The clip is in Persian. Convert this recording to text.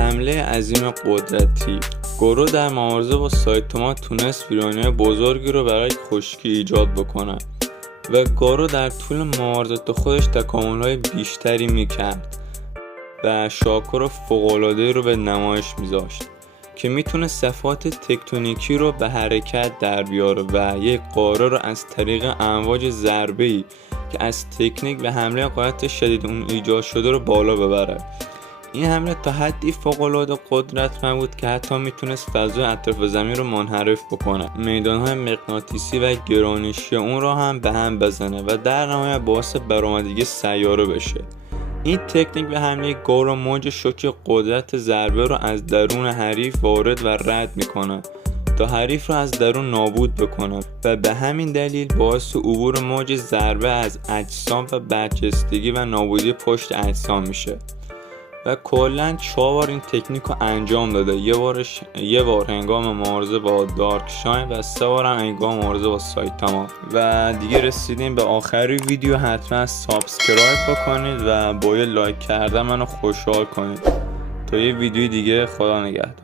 حمله عظیم قدرتی. گورو در مبارزه با سایتاما تونست ویرانی بزرگی رو برای خشکی ایجاد بکنه و گورو در طول مبارزات خودش تکامل‌های بیشتری میکرد و شاکور فوق‌العاده‌ای رو به نمایش میذاشت که میتونه صفات تکتونیکی رو به حرکت در بیاره و یک قاره رو از طریق امواج ضربه‌ای که از تکنیک و حمله قدرت شدید اون ایجاد شده رو بالا ببره. این حمله تا حدی فوق‌العاده قدرتمند بود که حتی میتونست فضای اطراف زمین رو منحرف بکنه، میدانهای مغناطیسی و گرانشی اون رو هم به هم بزنه و در نهایت باعث برآمدگی سیاره بشه. این تکنیک به حمله گورو موج شوک قدرت ضربه رو از درون حریف وارد و رد میکنه تا حریف رو از درون نابود بکنه و به همین دلیل باعث عبور موج ضربه از اجسام و برجستگی و نابودی پشت اجسام میشه و کلاً 4 بار این تکنیک رو انجام داده. یه بار هنگام مبارزه با دارکشاین و 3 بار هم هنگام مبارزه با سایتاما. و دیگه رسیدیم به آخری ویدیو. حتما سابسکرایب بکنید و با یه لایک کردن منو خوشحال کنید. تا یه ویدیو دیگه، خدا نگهدار.